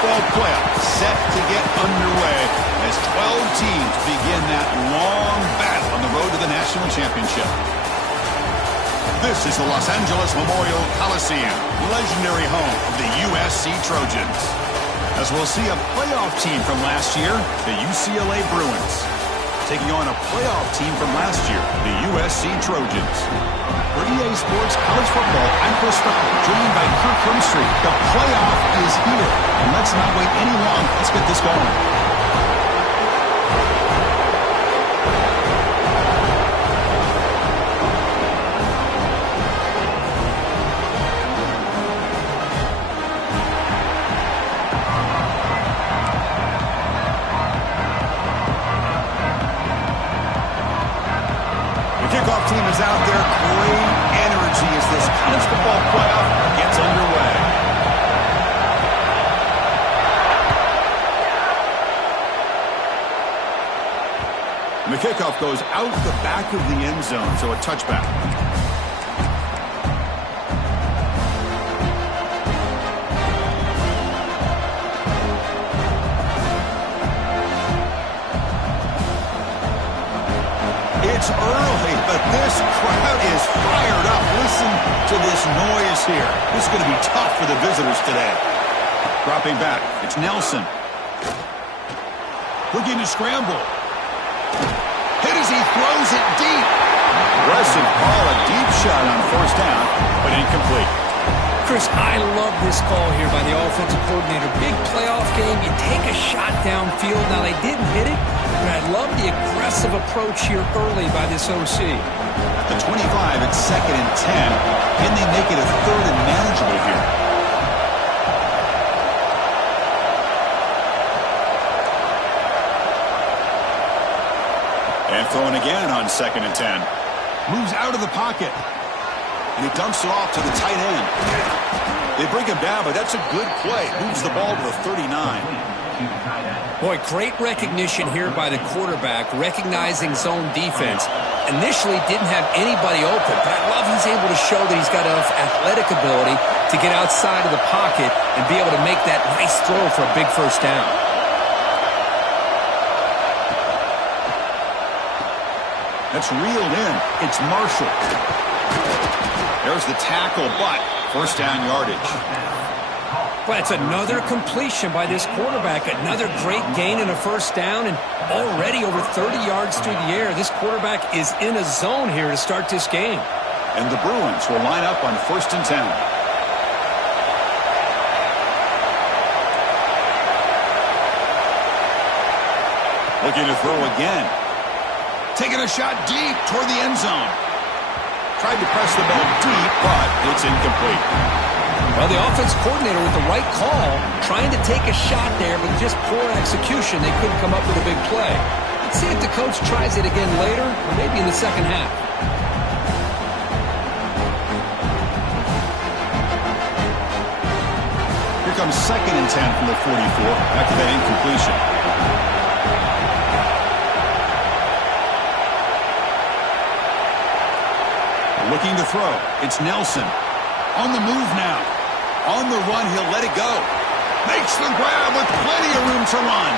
football playoff set to get underway as 12 teams begin that long battle on the road to the national championship. This is the Los Angeles Memorial Coliseum, legendary home of the USC Trojans. As we'll see a playoff team from last year, the UCLA Bruins, taking on a playoff team from last year, the USC Trojans. For EA Sports College Football, I'm Chris Fowler, joined by Kirk Hermstreet. The playoff is here, and let's not wait any longer. Let's get this going. Kickoff team is out there. Great energy as this college football playoff gets underway. And the kickoff goes out the back of the end zone, so a touchback. It's early, but this crowd is fired up. Listen to this noise here. This is going to be tough for the visitors today. Dropping back, it's Nelson. Looking to scramble. Hit as he throws it deep. Aggressive ball, a deep shot on first down, but incomplete. Chris, I love this call here by the offensive coordinator. Big playoff game, you take a shot downfield. Now, they didn't hit it, but I love the aggressive approach here early by this OC. At the 25, it's 2nd and 10. Can they make it a 3rd and manageable here? And throwing again on 2nd and 10. Moves out of the pocket. And he dumps it off to the tight end. They bring him down, but that's a good play. Moves the ball to the 39. Boy, great recognition here by the quarterback, recognizing zone defense. Initially didn't have anybody open, but I love he's able to show that he's got enough athletic ability to get outside of the pocket and be able to make that nice throw for a big first down. That's reeled in. It's Marshall. There's the tackle, but first down yardage. Well, it's another completion by this quarterback. Another great gain in a first down, and already over 30 yards through the air. This quarterback is in a zone here to start this game. And the Bruins will line up on 1st and 10. Looking to throw again. Taking a shot deep toward the end zone. Tried to press the ball deep, but it's incomplete. Well, the offense coordinator with the right call, trying to take a shot there, but just poor execution. They couldn't come up with a big play. Let's see if the coach tries it again later, or maybe in the second half. Here comes 2nd and 10 from the 44 after that incompletion. Looking to throw. It's Nelson. On the move now. On the run, he'll let it go. Makes the grab with plenty of room to run.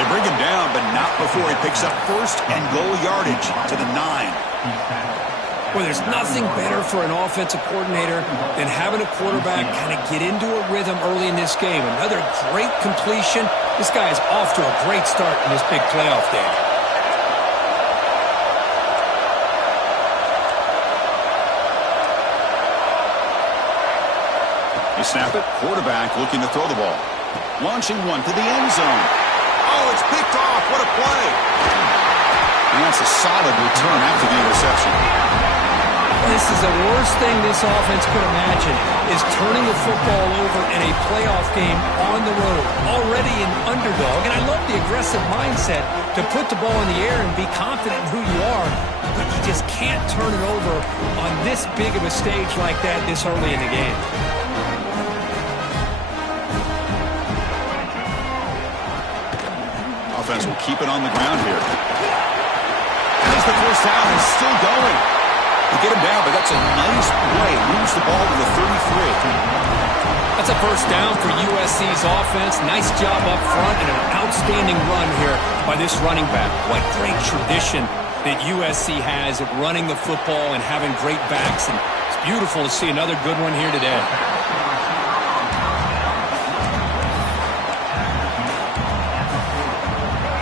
They bring him down, but not before he picks up 1st and goal yardage to the 9. Well, there's nothing better for an offensive coordinator than having a quarterback kind of get into a rhythm early in this game. Another great completion. This guy is off to a great start in this big playoff game. They snap it. Quarterback looking to throw the ball. Launching one to the end zone. Oh, it's picked off. What a play. And that's a solid return after the interception. This is the worst thing this offense could imagine, is turning the football over in a playoff game on the road. Already an underdog, and I love the aggressive mindset to put the ball in the air and be confident in who you are, but you just can't turn it over on this big of a stage like that this early in the game. Offense will keep it on the ground here. As the first down is still going. They get him down, but that's a nice play. Moves the ball to the 33. That's a first down for USC's offense. Nice job up front and an outstanding run here by this running back. What great tradition that USC has of running the football and having great backs. And it's beautiful to see another good one here today.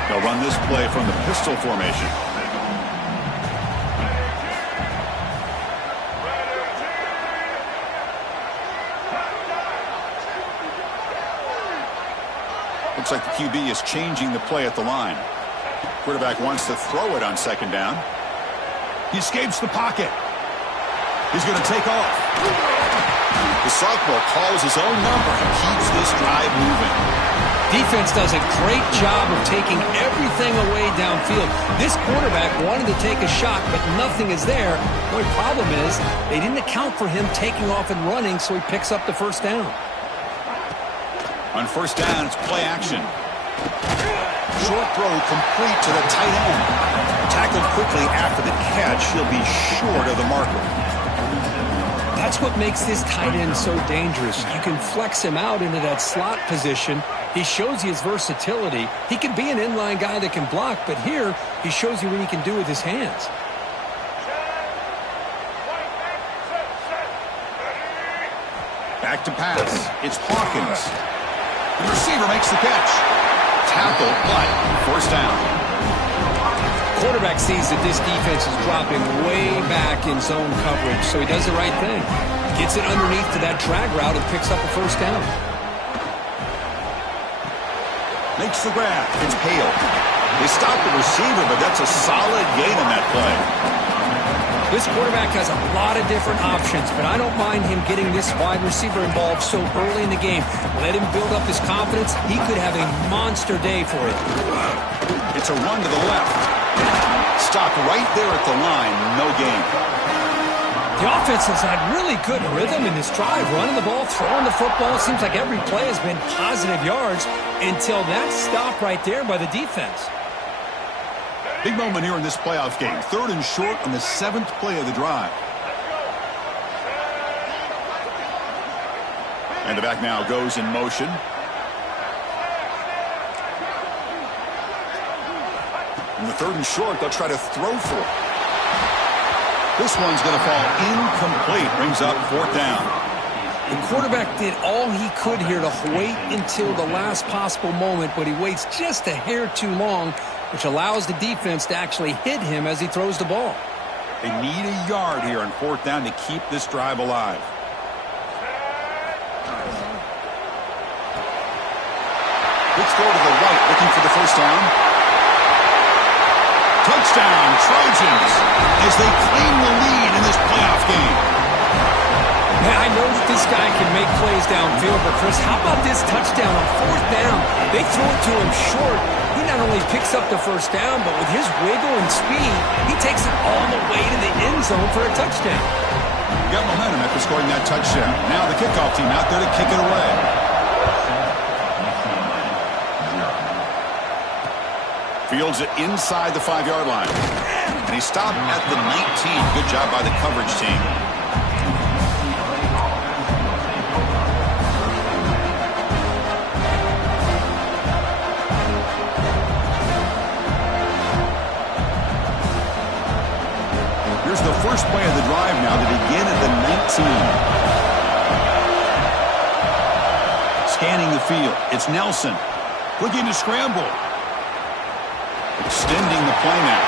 They'll run this play from the pistol formation. Looks like the QB is changing the play at the line. Quarterback wants to throw it on second down. He escapes the pocket. He's going to take off. The sophomore calls his own number and keeps this drive moving. Defense does a great job of taking everything away downfield. This quarterback wanted to take a shot, but nothing is there. The only problem is they didn't account for him taking off and running, so he picks up the first down. On first down, it's play action. Short throw complete to the tight end. Tackled quickly after the catch. He'll be short of the marker. That's what makes this tight end so dangerous. You can flex him out into that slot position. He shows you his versatility. He can be an inline guy that can block, but here he shows you what he can do with his hands. Back to pass. It's Hawkins. The receiver makes the catch. Tackle, but first down. Quarterback sees that this defense is dropping way back in zone coverage, so he does the right thing. Gets it underneath to that drag route and picks up a first down. Makes the grab. It's Hale. They stop the receiver, but that's a solid gain on that play. This quarterback has a lot of different options, but I don't mind him getting this wide receiver involved so early in the game. Let him build up his confidence. He could have a monster day for it. It's a run to the left. Stopped right there at the line. No gain. The offense has had really good rhythm in this drive. Running the ball, throwing the football. It seems like every play has been positive yards until that stop right there by the defense. Big moment here in this playoff game. 3rd and short on the 7th play of the drive. And the back now goes in motion. In the 3rd and short, they'll try to throw for it. This one's going to fall incomplete. Brings up 4th down. The quarterback did all he could here to wait until the last possible moment, but he waits just a hair too long, which allows the defense to actually hit him as he throws the ball. They need a yard here on 4th down to keep this drive alive. Let's go to the right, looking for the first down. Touchdown, Trojans, as they claim the lead in this playoff game. Man, I know that this guy can make plays downfield, but Chris, how about this touchdown on 4th down? They throw it to him short. He not only picks up the first down, but with his wiggle and speed, he takes it all the way to the end zone for a touchdown. Got momentum after scoring that touchdown. Now the kickoff team out there to kick it away. Fields it inside the 5-yard line. And he stopped at the 19. Good job by the coverage team. Here's the first play of the drive now to begin at the 19. Scanning the field. It's Nelson. Looking to scramble. Extending the play now.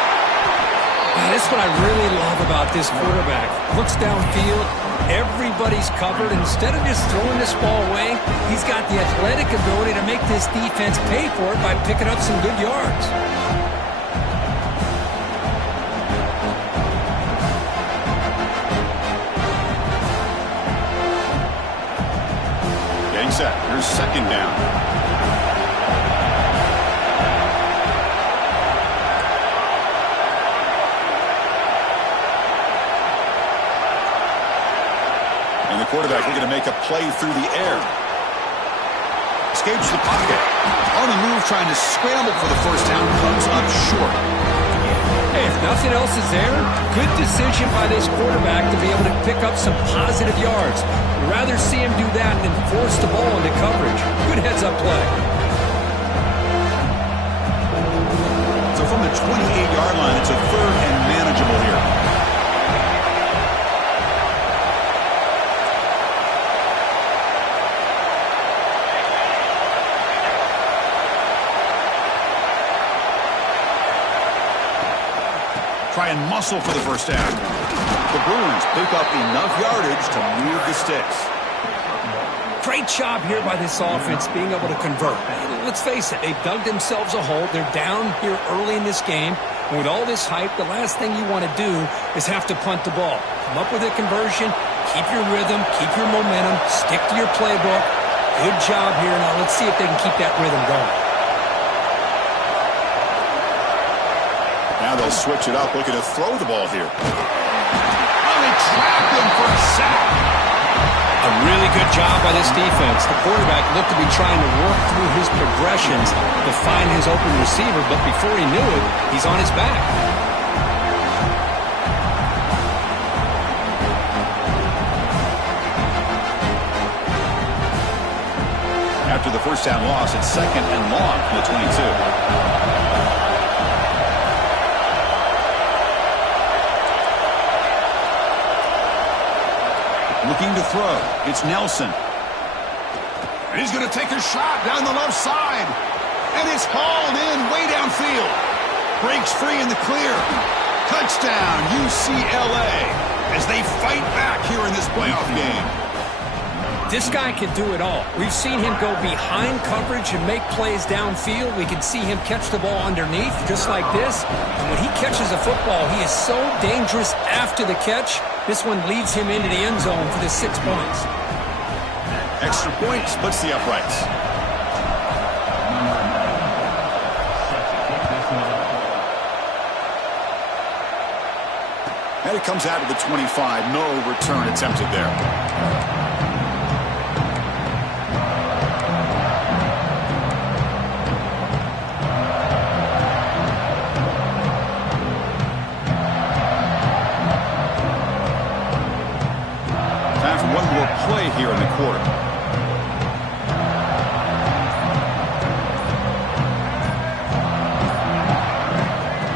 That's what I really love about this quarterback. Looks downfield. Everybody's covered. Instead of just throwing this ball away, he's got the athletic ability to make this defense pay for it by picking up some good yards. Getting set. Here's 2nd down. And the quarterback looking to make a play through the air. escapes the pocket. On the move, trying to scramble for the first down, comes up short. Hey, if nothing else is there, good decision by this quarterback to be able to pick up some positive yards. We'd rather see him do that than force the ball into coverage. Good heads-up play. So from the 28-yard line, it's a third and manageable here. Try and muscle for the first down. The Bruins pick up enough yardage to move the sticks. Great job here by this offense being able to convert. Let's face it, they've dug themselves a hole. They're down here early in this game. And with all this hype, the last thing you want to do is have to punt the ball. Come up with a conversion, keep your rhythm, keep your momentum, stick to your playbook. Good job here. Now let's see if they can keep that rhythm going. Now they'll switch it up, looking to throw the ball here. Oh, they trapped him for a sack. A really good job by this defense. The quarterback looked to be trying to work through his progressions to find his open receiver, but before he knew it, he's on his back. After the first down loss, it's second and long from the 22. Looking to throw. It's Nelson. And he's going to take a shot down the left side. And it's hauled in way downfield. Breaks free in the clear. Touchdown, UCLA, as they fight back here in this playoff game. This guy can do it all. We've seen him go behind coverage and make plays downfield. We can see him catch the ball underneath, just like this. And when he catches a football, he is so dangerous after the catch. This one leads him into the end zone for the 6 points. Extra point splits the uprights. And it comes out to the 25. No return attempted there. Play here in the quarter.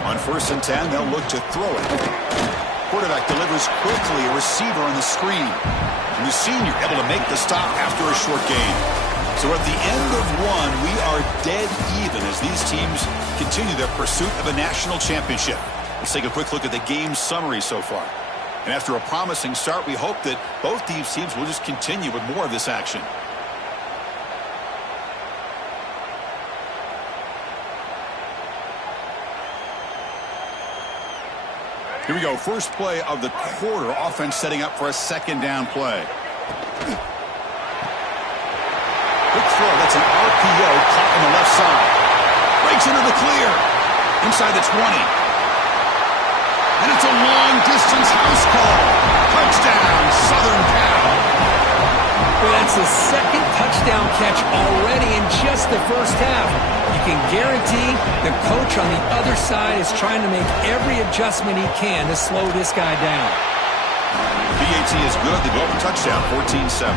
On 1st and 10, they'll look to throw it. Quarterback delivers quickly, a receiver on the screen. And the senior able to make the stop after a short gain. So at the end of one, we are dead even as these teams continue their pursuit of a national championship. Let's take a quick look at the game summary so far. And after a promising start, we hope that both these teams will just continue with more of this action. Here we go. First play of the quarter. Offense setting up for a second down play. Quick throw. That's an RPO caught on the left side. Breaks into the clear. Inside the 20. And it's a long-distance house call. Touchdown, Southern Cal. Well, that's the second touchdown catch already in just the first half. You can guarantee the coach on the other side is trying to make every adjustment he can to slow this guy down. PAT is good. They go up a touchdown, 14-7.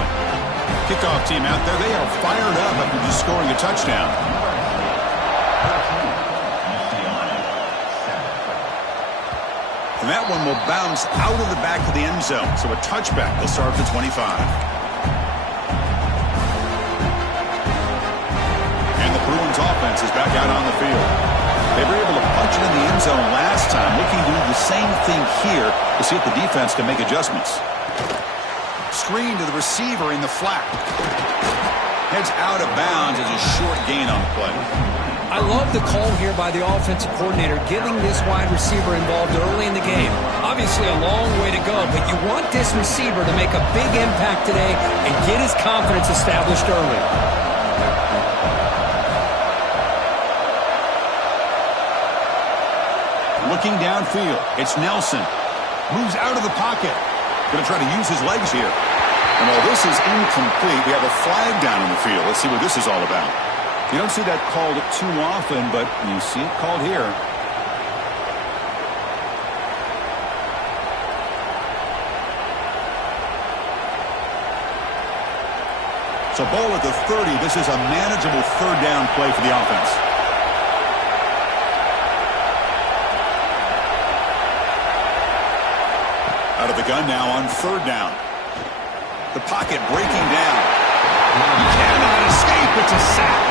Kickoff team out there, they are fired up after just scoring a touchdown. And that one will bounce out of the back of the end zone. So a touchback will start at the 25. And the Bruins offense is back out on the field. They were able to punch it in the end zone last time. Looking to do the same thing here to see if the defense can make adjustments. Screen to the receiver in the flat. Heads out of bounds as a short gain on the play. I love the call here by the offensive coordinator, getting this wide receiver involved early in the game. Obviously a long way to go, but you want this receiver to make a big impact today and get his confidence established early. Looking downfield, it's Nelson. Moves out of the pocket. Going to try to use his legs here. And while this is incomplete, we have a flag down in the field. Let's see what this is all about. You don't see that called too often, but you see it called here. So ball at the 30. This is a manageable third down play for the offense. Out of the gun now on third down. The pocket breaking down. You cannot escape. It's a sack.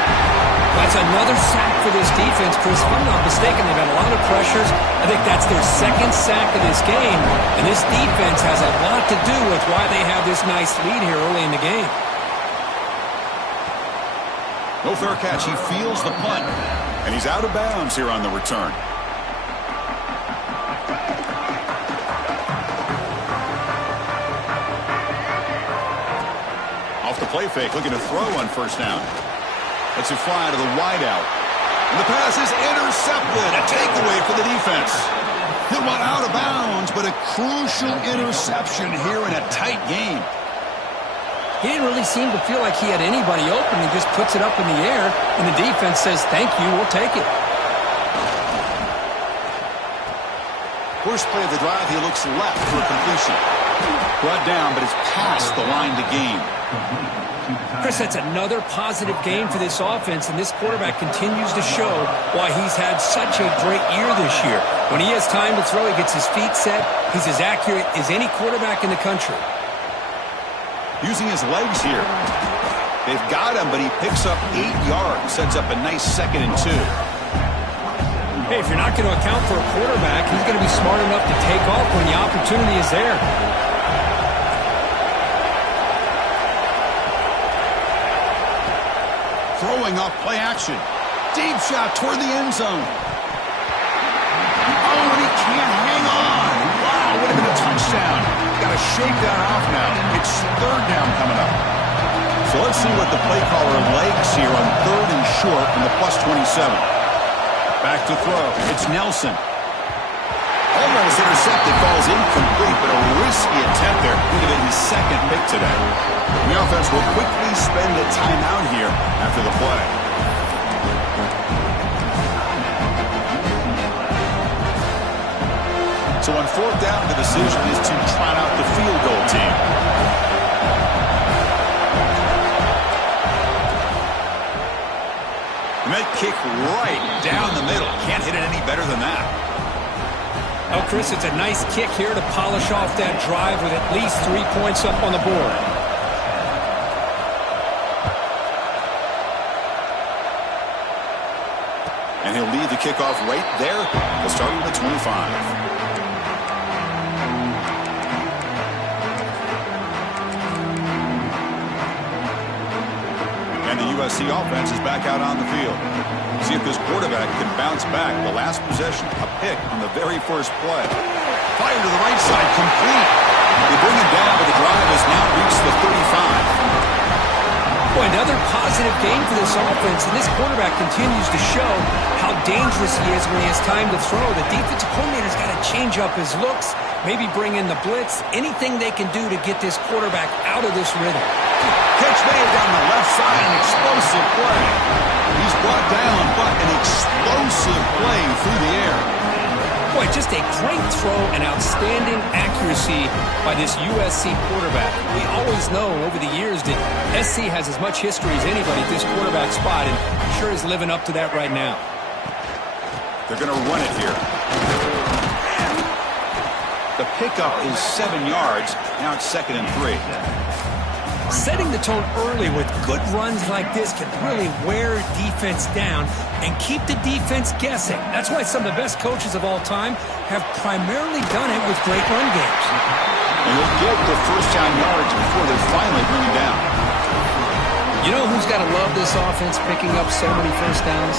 That's another sack for this defense, Chris. If I'm not mistaken, they've had a lot of pressures. I think that's their second sack of this game. And this defense has a lot to do with why they have this nice lead here early in the game. No fair catch. He feels the punt. And he's out of bounds here on the return. Off the play fake, looking to throw on first down. Lets it fly to the wideout. And the pass is intercepted. A takeaway for the defense. He'll run out of bounds, but a crucial interception here in a tight game. He didn't really seem to feel like he had anybody open. He just puts it up in the air, and the defense says, thank you, we'll take it. First play of the drive, he looks left for a completion. Brought down, but it's past the line to gain. Chris, that's another positive game for this offense, and this quarterback continues to show why he's had such a great year this year. When he has time to throw, he gets his feet set. He's as accurate as any quarterback in the country. Using his legs here. They've got him, but he picks up 8 yards. Sets up a nice 2nd and 2. Hey, if you're not going to account for a quarterback, he's going to be smart enough to take off when the opportunity is there. Throwing off play action. Deep shot toward the end zone. Oh, and he can't hang on. Wow, would have been a touchdown. Got to shake that off now. It's third down coming up. So let's see what the play caller likes here on 3rd and short from the +27. Back to throw. It's Nelson. Almost intercepted. Falls incomplete, but a risky attempt there. Could have been his 2nd pick today. The offense will quickly spend a timeout here after the play. So on 4th down, the decision is to trot out the field goal team. And that kick right down the middle. Can't hit it any better than that. Oh, Chris, it's a nice kick here to polish off that drive with at least 3 points up on the board. And he'll lead the kickoff right there. He'll start with the 25. And the USC offense is back out on the field. See if this quarterback can bounce back. The last possession, a pick on the very first play. Fire to the right side, complete. They bring it down, but the drive has now reached the 35. Boy, another positive game for this offense, and this quarterback continues to show how dangerous he is when he has time to throw. The defensive coordinator's got to change up his looks, maybe bring in the blitz, anything they can do to get this quarterback out of this rhythm. Catch made down the left side, an explosive play. He's brought down, but an explosive play through the air. Boy, just a great throw and outstanding accuracy by this USC quarterback. We always know over the years that SC has as much history as anybody at this quarterback spot, and sure is living up to that right now. They're going to run it here. The pickup is 7 yards. Now it's 2nd and 3. Setting the tone early with good runs like this can really wear defense down and keep the defense guessing. That's why some of the best coaches of all time have primarily done it with great run games. And they'll get the first down yards before they finally bring him down. You know who's got to love this offense picking up so many first downs?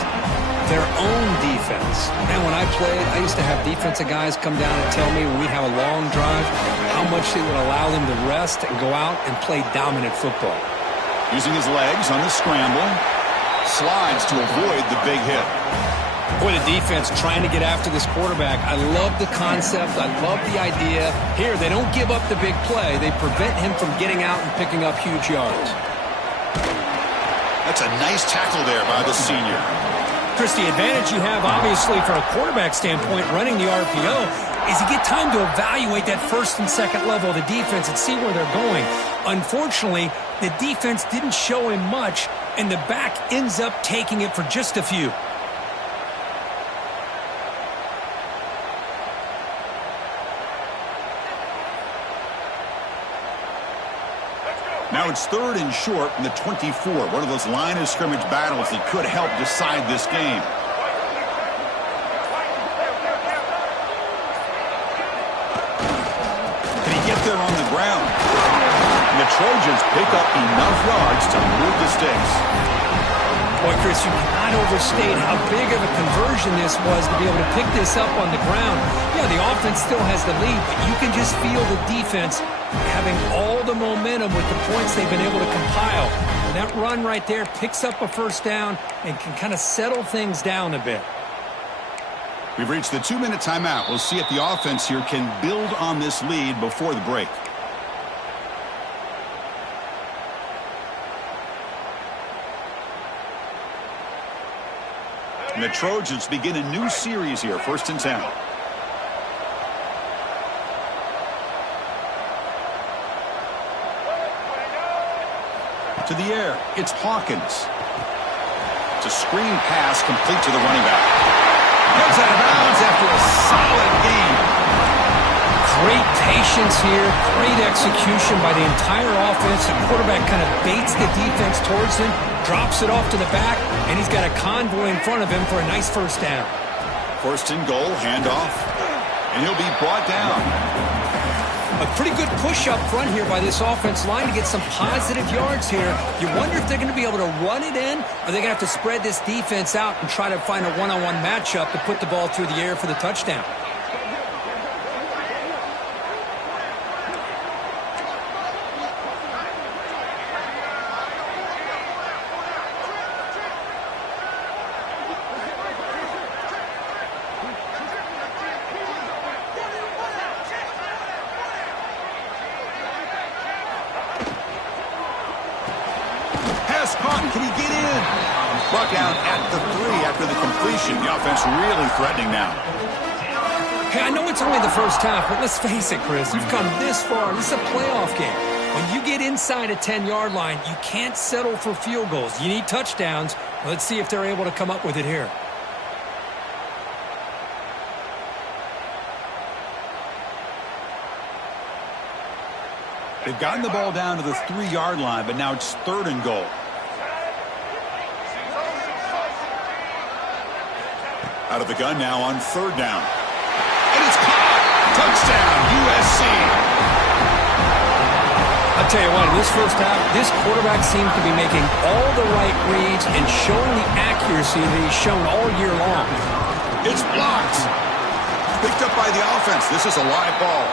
Their own defense. Man, when I played, I used to have defensive guys come down and tell me when we'd have a long drive how much it would allow them to rest and go out and play dominant football. Using his legs on the scramble. Slides to avoid the big hit. Boy, the defense trying to get after this quarterback. I love the concept. I love the idea. Here, they don't give up the big play. They prevent him from getting out and picking up huge yards. That's a nice tackle there by the senior. Chris, the advantage you have, obviously, from a quarterback standpoint, running the RPO, is you get time to evaluate that first and second level of the defense and see where they're going. Unfortunately, the defense didn't show him much, and the back ends up taking it for just a few. Now it's 3rd and short from the 24. One of those line of scrimmage battles that could help decide this game. Can he get there on the ground? And the Trojans pick up enough yards to move the sticks. Boy, Chris, you cannot overstate how big of a conversion this was to be able to pick this up on the ground. Yeah, the offense still has the lead, but you can just feel the defense having all the momentum with the points they've been able to compile. And that run right there picks up a first down and can kind of settle things down a bit. We've reached the 2-minute timeout. We'll see if the offense here can build on this lead before the break. And the Trojans begin a new series here, 1st and 10. To the air, it's Hawkins. It's a screen pass complete to the running back. Gets out of bounds after a solid game. Great patience here, great execution by the entire offense. The quarterback kind of baits the defense towards him, drops it off to the back, and he's got a convoy in front of him for a nice first down. 1st and goal, handoff, and he'll be brought down. A pretty good push up front here by this offense line to get some positive yards here. You wonder if they're going to be able to run it in, or they're going to have to spread this defense out and try to find a one-on-one matchup to put the ball through the air for the touchdown. Can he get in? Brought down at the 3 after the completion. The offense really threatening now. Hey, I know it's only the first half, but let's face it, Chris. You've come this far. This is a playoff game. When you get inside a 10-yard line, you can't settle for field goals. You need touchdowns. Let's see if they're able to come up with it here. They've gotten the ball down to the 3-yard line, but now it's 3rd and goal. Out of the gun now on 3rd down. And it's caught! Touchdown, USC! I'll tell you what, in this first half, this quarterback seems to be making all the right reads and showing the accuracy that he's shown all year long. It's blocked. Picked up by the offense. This is a live ball.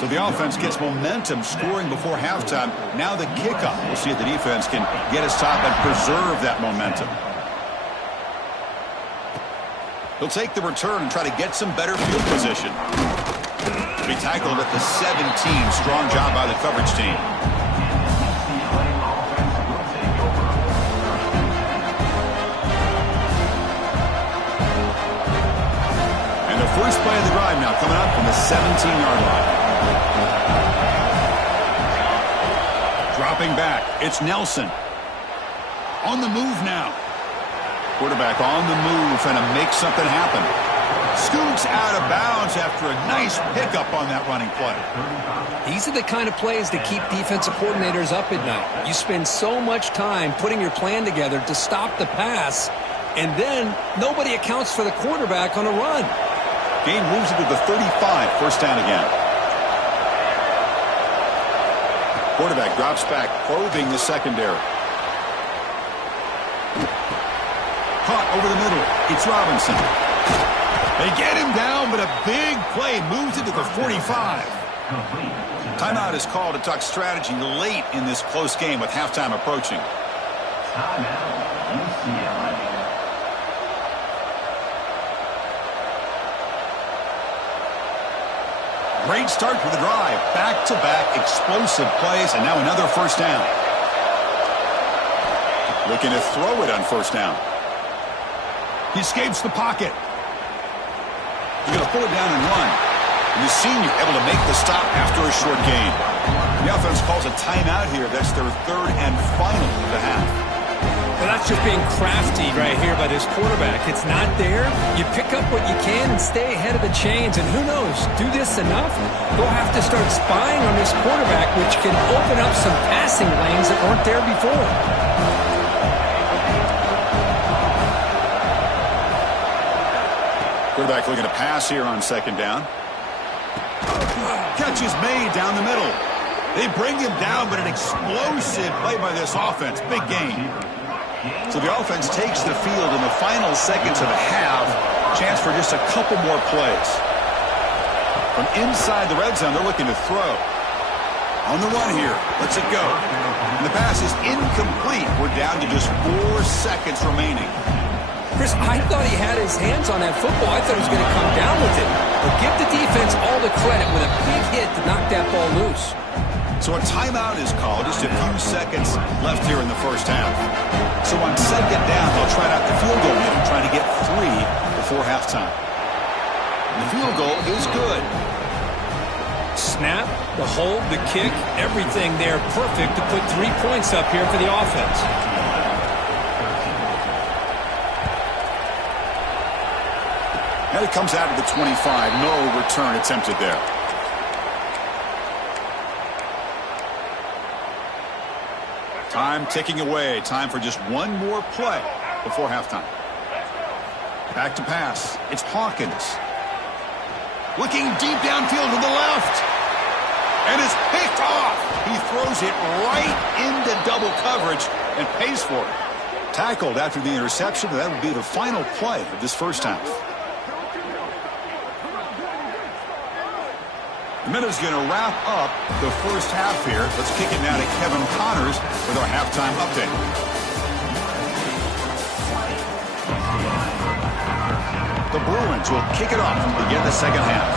So the offense gets momentum, scoring before halftime. Now the kickoff. We'll see if the defense can get a stop and preserve that momentum. He'll take the return and try to get some better field position. To be tackled at the 17. Strong job by the coverage team. And the first play of the drive now coming up from the 17-yard line. Dropping back, it's Nelson. On the move now. Quarterback on the move, trying to make something happen. Scoots out of bounds after a nice pickup on that running play. These are the kind of plays that keep defensive coordinators up at night. You spend so much time putting your plan together to stop the pass, and then nobody accounts for the quarterback on a run. Gain moves it to the 35, 1st down again. Quarterback drops back, probing the secondary. Caught over the middle. It's Robinson. They get him down, but a big play moves it to the 45. Timeout is called to talk strategy late in this close game with halftime approaching. UCLA. Great start to the drive. Back-to-back explosive plays, and now another first down. Looking to throw it on first down. He escapes the pocket. He's going to pull it down and run. And the senior able to make the stop after a short gain. The offense calls a timeout here. That's their third and final of the half. Well, that's just being crafty right here by this quarterback. It's not there. You pick up what you can and stay ahead of the chains. And who knows, do this enough, they'll have to start spying on this quarterback, which can open up some passing lanes that weren't there before. Quarterback looking to pass here on second down. Catch is made down the middle. They bring him down, but an explosive play by this offense. Big gain. So the offense takes the field in the final seconds of the half. Chance for just a couple more plays. From inside the red zone, they're looking to throw. On the run here. Lets it go. And the pass is incomplete. We're down to just 4 seconds remaining. Chris, I thought he had his hands on that football. I thought he was going to come down with it. But give the defense all the credit with a big hit to knock that ball loose. So a timeout is called. Just a few seconds left here in the first half. So on second down, they'll try out the field goal unit, trying to get 3 before halftime. And the field goal is good. Snap, the hold, the kick, everything there perfect to put 3 points up here for the offense. And it comes out of the 25. No return attempted there. Time ticking away. Time for just one more play before halftime. Back to pass. It's Hawkins. Looking deep downfield to the left. And it's picked off. He throws it right into double coverage and pays for it. Tackled after the interception. That would be the final play of this first half. The minute's going to wrap up the first half here. Let's kick it now to Kevin Connors with our halftime update. The Bruins will kick it off to begin the second half.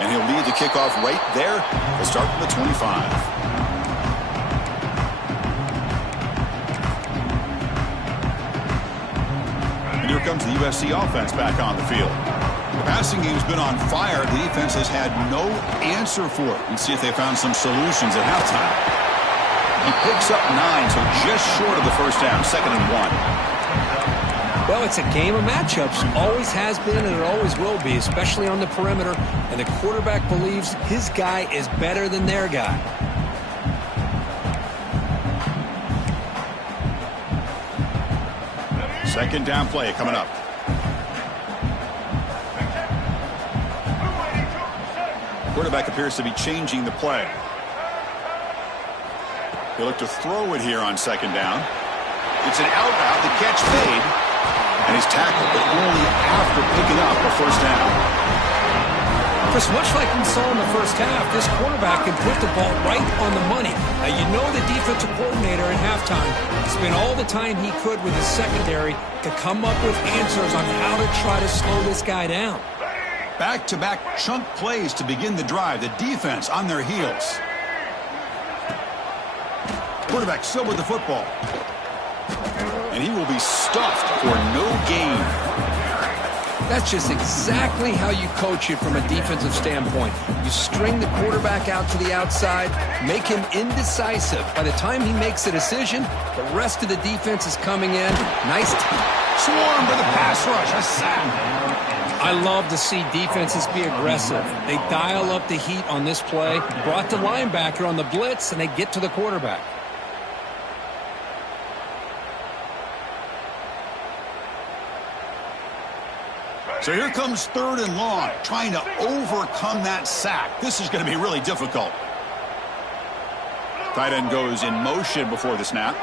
And he'll lead the kickoff right there. We'll start from the 25. Here comes the USC offense back on the field. The passing game's been on fire. The defense has had no answer for it. Let's see if they found some solutions at halftime. He picks up 9, so just short of the first down, 2nd and 1. Well, it's a game of matchups. Always has been and it always will be, especially on the perimeter. And the quarterback believes his guy is better than their guy. Second down play coming up. Quarterback appears to be changing the play. They look to throw it here on second down. It's an out route. The catch made. And he's tackled, but only after picking up a first down. Chris, much like we saw in the first half, this quarterback can put the ball right on the money. Now, you know the defensive coordinator at halftime spent all the time he could with his secondary to come up with answers on how to try to slow this guy down. Back-to-back chunk plays to begin the drive. The defense on their heels. Quarterback still with the football. And he will be stuffed for no gain. That's just exactly how you coach it from a defensive standpoint. You string the quarterback out to the outside, make him indecisive. By the time he makes a decision, the rest of the defense is coming in. Nice. Swarm for the pass rush. A sack. I love to see defenses be aggressive. They dial up the heat on this play, brought the linebacker on the blitz, and they get to the quarterback. So here comes 3rd and long, trying to overcome that sack. This is going to be really difficult. Tight end goes in motion before the snap.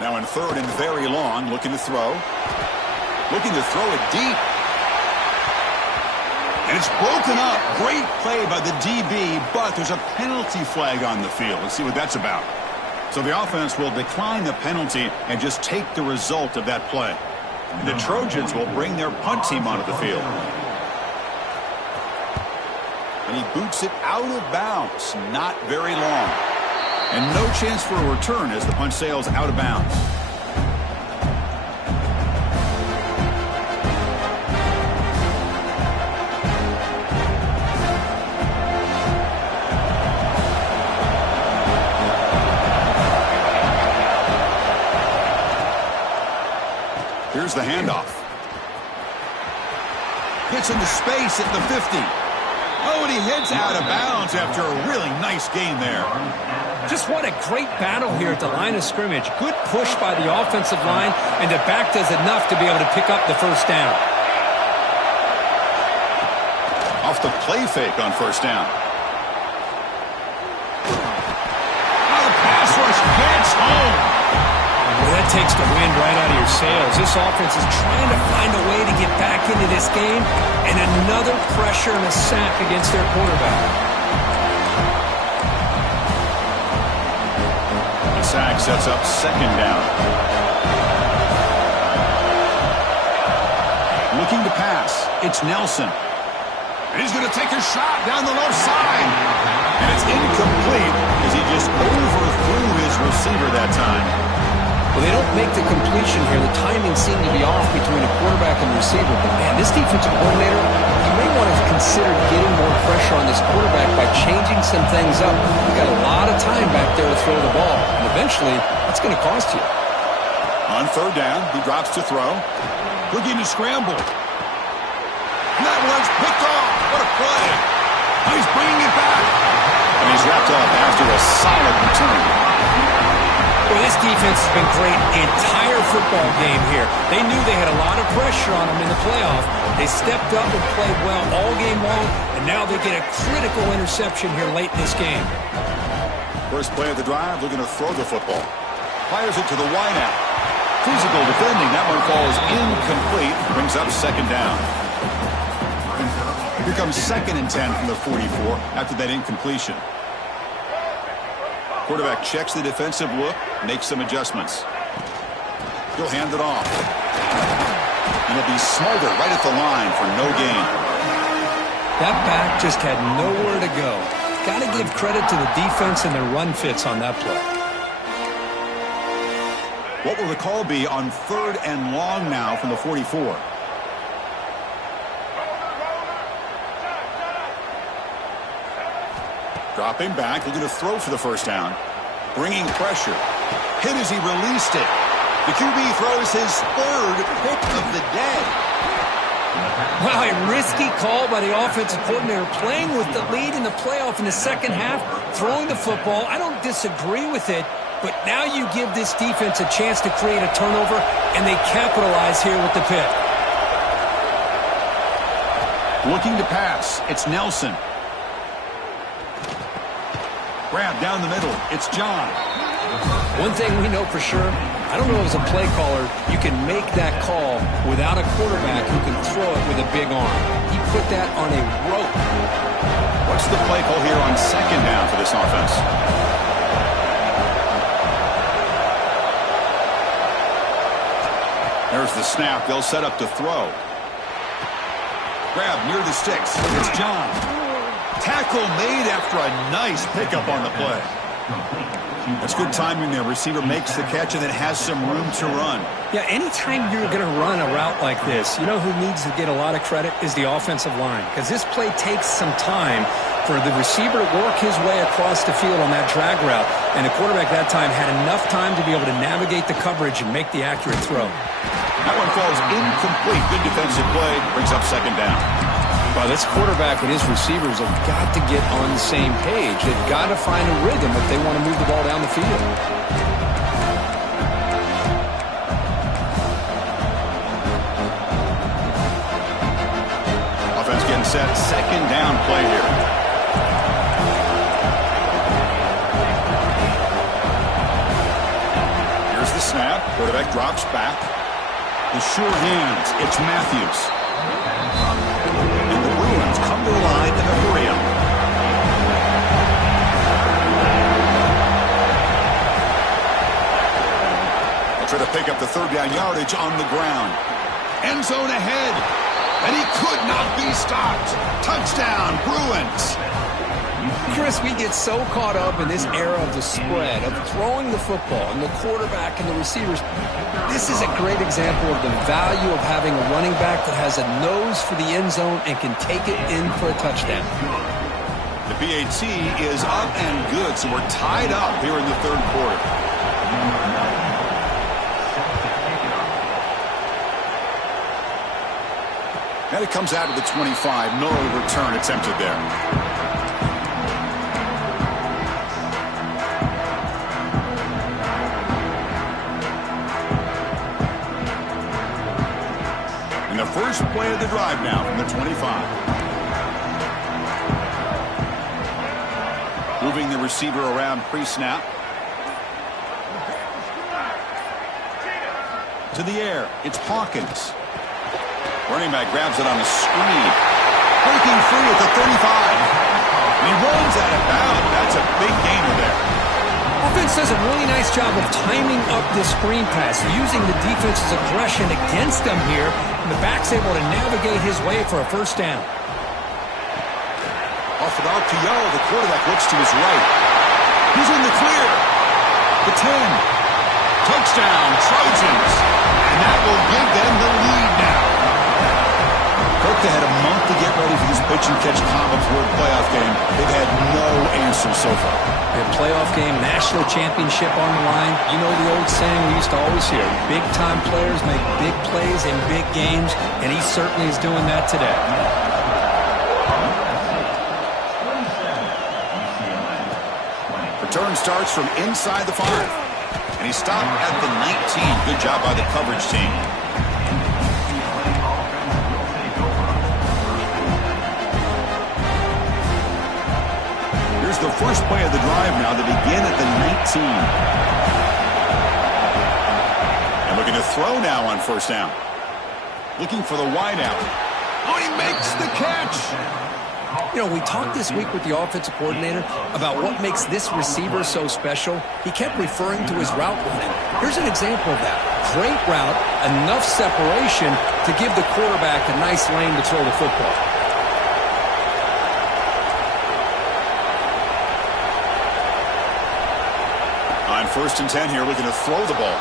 Now in third and very long, looking to throw. Looking to throw it deep. And it's broken up. Great play by the DB, but there's a penalty flag on the field. Let's see what that's about. So the offense will decline the penalty and just take the result of that play. And the Trojans will bring their punt team onto the field. And he boots it out of bounds. Not very long. And no chance for a return as the punt sails out of bounds. Here's the handoff. Gets into space at the 50. Oh, and he heads out of bounds after a really nice gain there. Just what a great battle here at the line of scrimmage. Good push by the offensive line, and the back does enough to be able to pick up the first down. Off the play fake on first down. Now the pass rush gets home. Well, that takes the wind right out of your sails. This offense is trying to find a way to get back into this game, and another pressure and a sack against their quarterback. The sack sets up second down. Looking to pass. It's Nelson. And he's going to take a shot down the left side. And it's incomplete as he just overthrew his receiver that time. Well, they don't make the completion here. The timing seemed to be off between a quarterback and receiver. But, man, this defensive coordinator, you may want to consider getting more pressure on this quarterback by changing some things up. You've got a lot of time back there to throw the ball. And eventually, that's going to cost you. On third down, he drops to throw. Looking to scramble. That one's picked off. What a play. Now he's bringing it back. And he's wrapped up after a solid return. Well, this defense has been great the entire football game here. They knew they had a lot of pressure on them in the playoff. They stepped up and played well all game long, and now they get a critical interception here late in this game. First play of the drive, looking to throw the football. Fires it to the wideout. Physical defending. That one falls incomplete. Brings up second down. Here comes 2nd and 10 from the 44 after that incompletion. Quarterback checks the defensive look, makes some adjustments. He'll hand it off. And he'll be smothered right at the line for no gain. That back just had nowhere to go. Got to give credit to the defense and their run fits on that play. What will the call be on 3rd and long now from the 44? Dropping back, looking to throw for the first down. Bringing pressure. Hit as he released it. The QB throws his 3rd pick of the day. Wow, a risky call by the offensive coordinator, playing with the lead in the playoff in the second half, throwing the football. I don't disagree with it, but now you give this defense a chance to create a turnover, and they capitalize here with the pick. Looking to pass. It's Nelson. Grab down the middle. It's John. One thing we know for sure, I don't know as a play caller, you can make that call without a quarterback who can throw it with a big arm. He put that on a rope. What's the play call here on 2nd down for this offense? There's the snap. They'll set up to throw. Grab near the sticks. It's John. Tackle made after a nice pickup on the play. That's good timing there. Receiver makes the catch and then has some room to run. Yeah, anytime you're going to run a route like this, you know who needs to get a lot of credit is the offensive line. Because this play takes some time for the receiver to work his way across the field on that drag route. And the quarterback that time had enough time to be able to navigate the coverage and make the accurate throw. That one falls incomplete. Good defensive play. Brings up second down. Well, this quarterback and his receivers have got to get on the same page. They've got to find a rhythm if they want to move the ball down the field. Offense getting set. Second down play here. Here's the snap. Quarterback drops back. The sure hands. It's Matthews. And the Bruins come to the line in a hurry-up. They'll try to pick up the third down yardage on the ground. End zone ahead. And he could not be stopped. Touchdown, Bruins. Chris, we get so caught up in this era of the spread, of throwing the football, and the quarterback and the receivers. This is a great example of the value of having a running back that has a nose for the end zone and can take it in for a touchdown. The PAT is up and good, so we're tied up here in the third quarter. And it comes out of the 25. No return attempted there. And the first play of the drive now from the 25. Moving the receiver around pre-snap. To the air. It's Hawkins. Running back grabs it on a screen. Breaking free at the 35. And he runs out of bounds. That's a big gainer there. Offense does a really nice job of timing up this screen pass, using the defense's aggression against them here. And the back's able to navigate his way for a first down. Off it out to Yo. The quarterback looks to his right. He's in the clear. The 10. Touchdown, Trojans. And that will give them the lead now. Cook had a month to get ready for this pitch-and-catch Conference World Playoff game. They've had no answers so far. A playoff game, national championship on the line. You know the old saying we used to always hear, big-time players make big plays in big games, and he certainly is doing that today. Return starts from inside the 5. And he stopped at the 19. Good job by the coverage team. Here's the first play of the drive now to begin at the 19. And looking to throw now on first down. Looking for the wideout. Oh, he makes the catch. You know, we talked this week with the offensive coordinator about what makes this receiver so special. He kept referring to his route running. Here's an example of that. Great route, enough separation to give the quarterback a nice lane to throw the football. On first and 10 here, looking to throw the ball.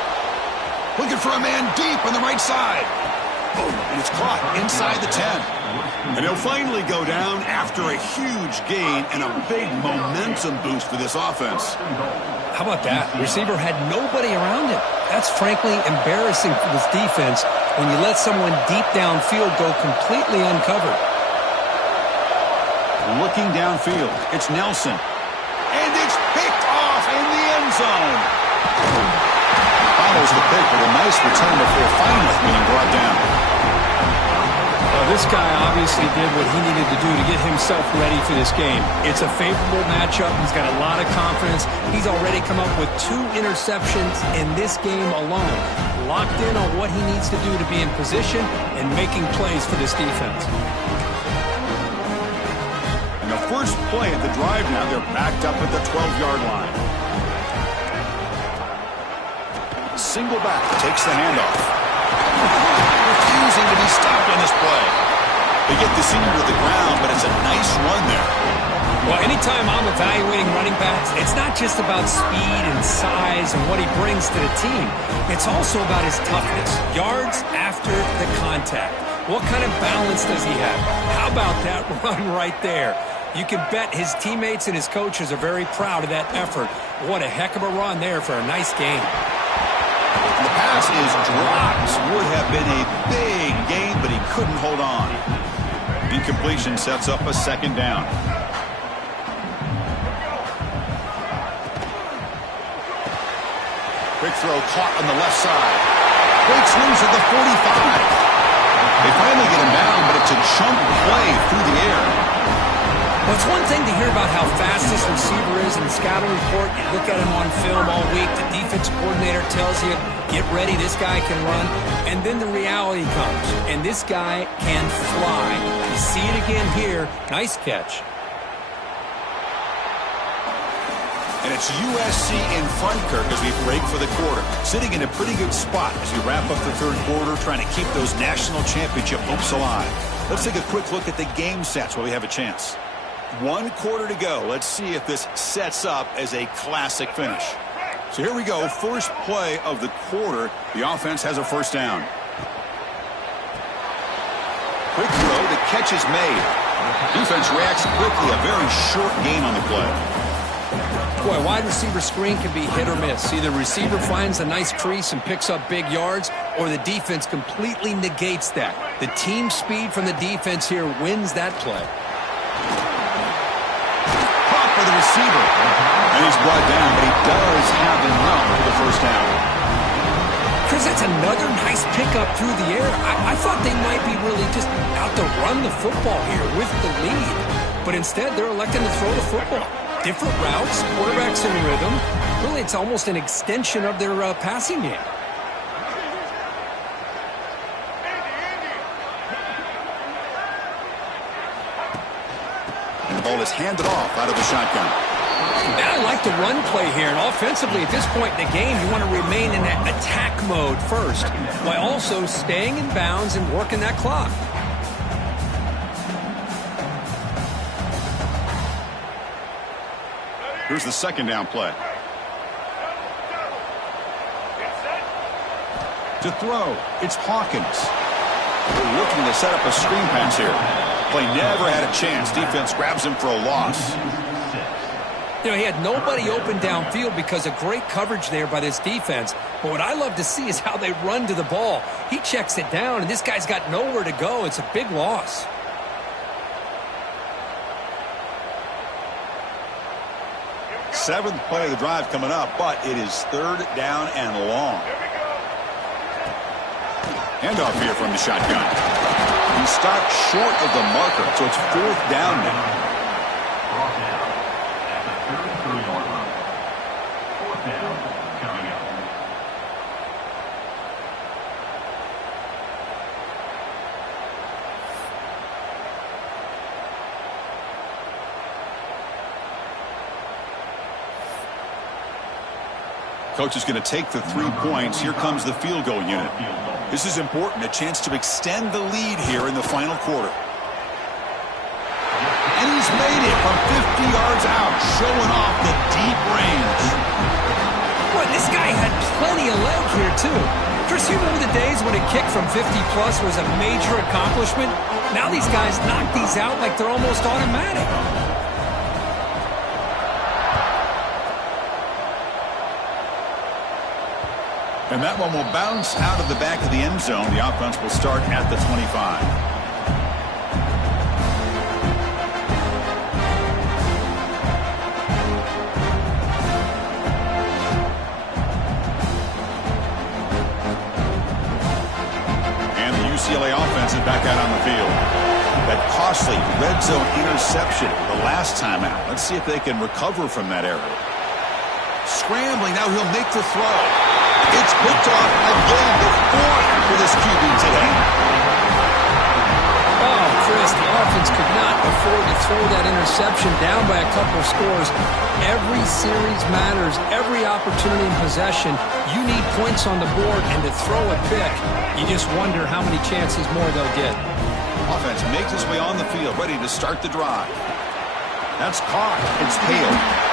Looking for a man deep on the right side. Oh, and it's caught inside the 10. And he'll finally go down after a huge gain and a big momentum boost for this offense. How about that? Receiver had nobody around him. That's frankly embarrassing for this defense when you let someone deep downfield go completely uncovered. Looking downfield, it's Nelson. And it's picked off in the end zone. Follows the pick with a nice return before finally being brought down. This guy obviously did what he needed to do to get himself ready for this game. It's a favorable matchup. He's got a lot of confidence. He's already come up with 2 interceptions in this game alone. Locked in on what he needs to do to be in position and making plays for this defense. And the first play of the drive now, they're backed up at the 12-yard line. Single back takes the handoff. Refusing to be stopped on this play. They get the senior to the ground, but it's a nice run there. Well, anytime I'm evaluating running backs, it's not just about speed and size and what he brings to the team. It's also about his toughness. Yards after the contact. What kind of balance does he have? How about that run right there? You can bet his teammates and his coaches are very proud of that effort. What a heck of a run there for a nice game. The pass is dropped. Would have been a big gain, but he couldn't hold on. Incompletion sets up a second down. Quick throw caught on the left side. Breaks loose at the 45. They finally get him down, but it's a chunk play through the air. Well, it's one thing to hear about how fast this receiver is in the scouting report. You look at him on film all week. The defense coordinator tells you, get ready, this guy can run. And then the reality comes, and this guy can fly. You see it again here. Nice catch. And it's USC in front, Kirk, as we break for the quarter. Sitting in a pretty good spot as we wrap up the third quarter, trying to keep those national championship hopes alive. Let's take a quick look at the game sets while we have a chance. 1 quarter to go. Let's see if this sets up as a classic finish. So here we go. First play of the quarter. The offense has a first down. Quick throw. The catch is made. Defense reacts quickly. A very short gain on the play. Boy, wide receiver screen can be hit or miss. Either receiver finds a nice crease and picks up big yards, or the defense completely negates that. The team speed from the defense here wins that play. For the receiver. And he's brought down, but he does have enough for the first down. Chris, that's another nice pickup through the air. I thought they might be really just out to run the football here with the lead. But instead, they're electing to throw the football. Different routes, quarterbacks in rhythm. Really, it's almost an extension of their passing game. And the ball is handed off out of the shotgun. And I like the run play here. And offensively, at this point in the game, you want to remain in that attack mode first, while also staying in bounds and working that clock. Here's the second down play. To throw, it's Hawkins. They're looking to set up a screen pass here. Play never had a chance. Defense grabs him for a loss. You know, he had nobody open downfield because of great coverage there by this defense. But what I love to see is how they run to the ball. He checks it down, and this guy's got nowhere to go. It's a big loss. Seventh play of the drive coming up, but it is third down and long. Handoff here from the shotgun. He stopped short of the marker, so it's fourth down now. Coach is going to take the 3 points. Here comes the field goal unit. This is important, a chance to extend the lead here in the final quarter. And he's made it from 50 yards out, showing off the deep range. Boy, this guy had plenty of leg here, too. Chris, you remember the days when a kick from 50-plus was a major accomplishment? Now these guys knock these out like they're almost automatic. And that one will bounce out of the back of the end zone. The offense will start at the 25. And the UCLA offense is back out on the field. That costly red zone interception the last time out. Let's see if they can recover from that error. Scrambling, now he'll make the throw. It's picked off again, the fourth for this QB today. Oh, Chris, the offense could not afford to throw that interception down by a couple of scores. Every series matters. Every opportunity in possession, you need points on the board, and to throw a pick, you just wonder how many chances more they'll get. Offense makes its way on the field, ready to start the drive. That's caught. It's Hale.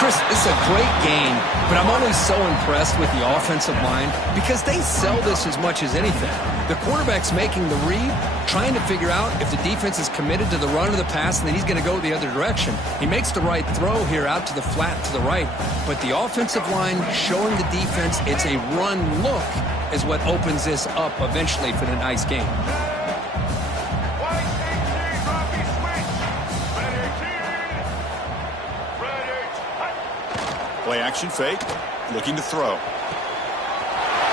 Chris, this is a great game, but I'm always so impressed with the offensive line because they sell this as much as anything. The quarterback's making the read, trying to figure out if the defense is committed to the run or the pass, and then he's going to go the other direction. He makes the right throw here out to the flat to the right, but the offensive line showing the defense it's a run look is what opens this up eventually for the nice game. Play action fake, looking to throw.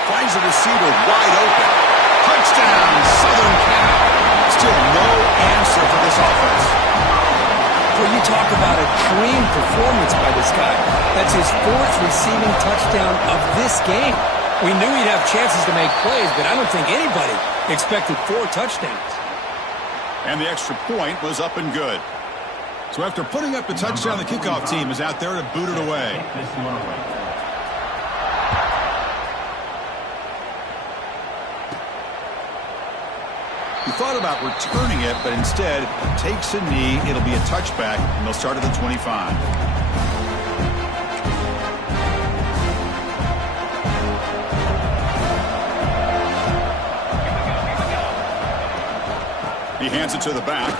Finds the receiver wide open. Touchdown, Southern Cal. Still no answer for this offense. extreme performance by this guy. That's his 4th receiving touchdown of this game. We knew he'd have chances to make plays, but I don't think anybody expected 4 touchdowns. And the extra point was up and good. So after putting up the touchdown, the kickoff team is out there to boot it away. He thought about returning it, but instead takes a knee. It'll be a touchback, and they'll start at the 25. He hands it to the back.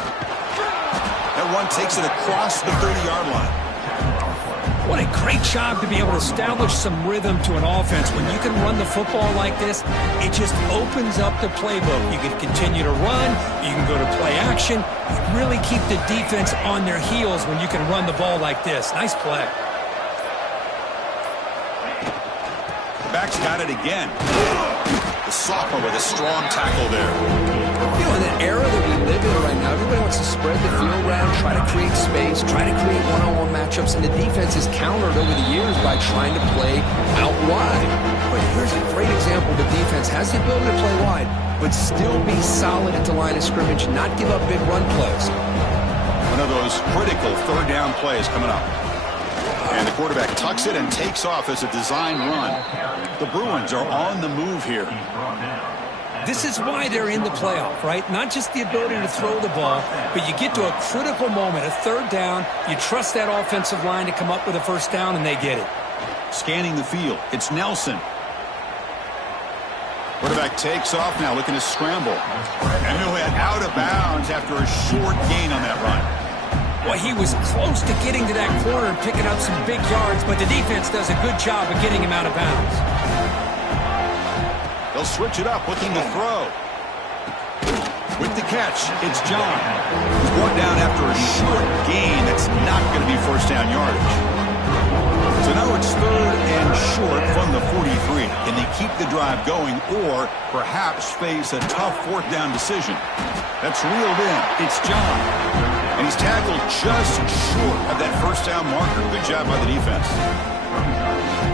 That one takes it across the 30-yard line. What a great job to be able to establish some rhythm to an offense. When you can run the football like this, it just opens up the playbook. You can continue to run. You can go to play action. You really keep the defense on their heels when you can run the ball like this. Nice play. The back's got it again. The sophomore with a strong tackle there. You know, in an era that we live in right now, everybody wants to spread the field around, try to create space, try to create one-on-one matchups, and the defense is countered over the years by trying to play out wide. But here's a great example. The defense has the ability to play wide, but still be solid at the line of scrimmage and not give up big run plays. One of those critical third down plays coming up. And the quarterback tucks it and takes off as a design run. The Bruins are on the move here. This is why they're in the playoff, right? Not just the ability to throw the ball, but you get to a critical moment, a third down, you trust that offensive line to come up with a first down, and they get it. Scanning the field, it's Nelson. Quarterback takes off now, looking to scramble. And he'll head out of bounds after a short gain on that run. Well, he was close to getting to that corner and picking up some big yards, but the defense does a good job of getting him out of bounds. They'll switch it up, looking to throw. With the catch, it's John. He's brought down after a short gain. That's not going to be first down yardage. So now it's 3rd and short from the 43. Can they keep the drive going or perhaps face a tough 4th down decision? That's reeled in. It's John. And he's tackled just short of that first down marker. Good job by the defense.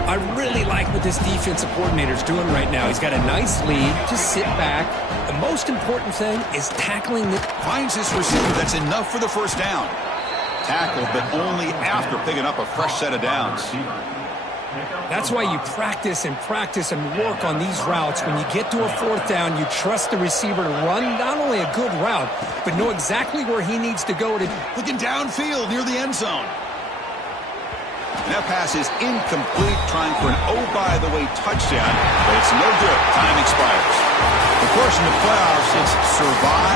I really like what this defensive coordinator's doing right now. He's got a nice lead. Just sit back. The most important thing is tackling the... Finds his receiver. That's enough for the first down. Tackled, but only after picking up a fresh set of downs. That's why you practice and work on these routes. When you get to a 4th down, you trust the receiver to run not only a good route, but know exactly where he needs to go to... Looking downfield near the end zone. And that pass is incomplete, trying for an oh-by-the-way touchdown, but it's no good. Time expires. Of course, in the playoffs, it's survive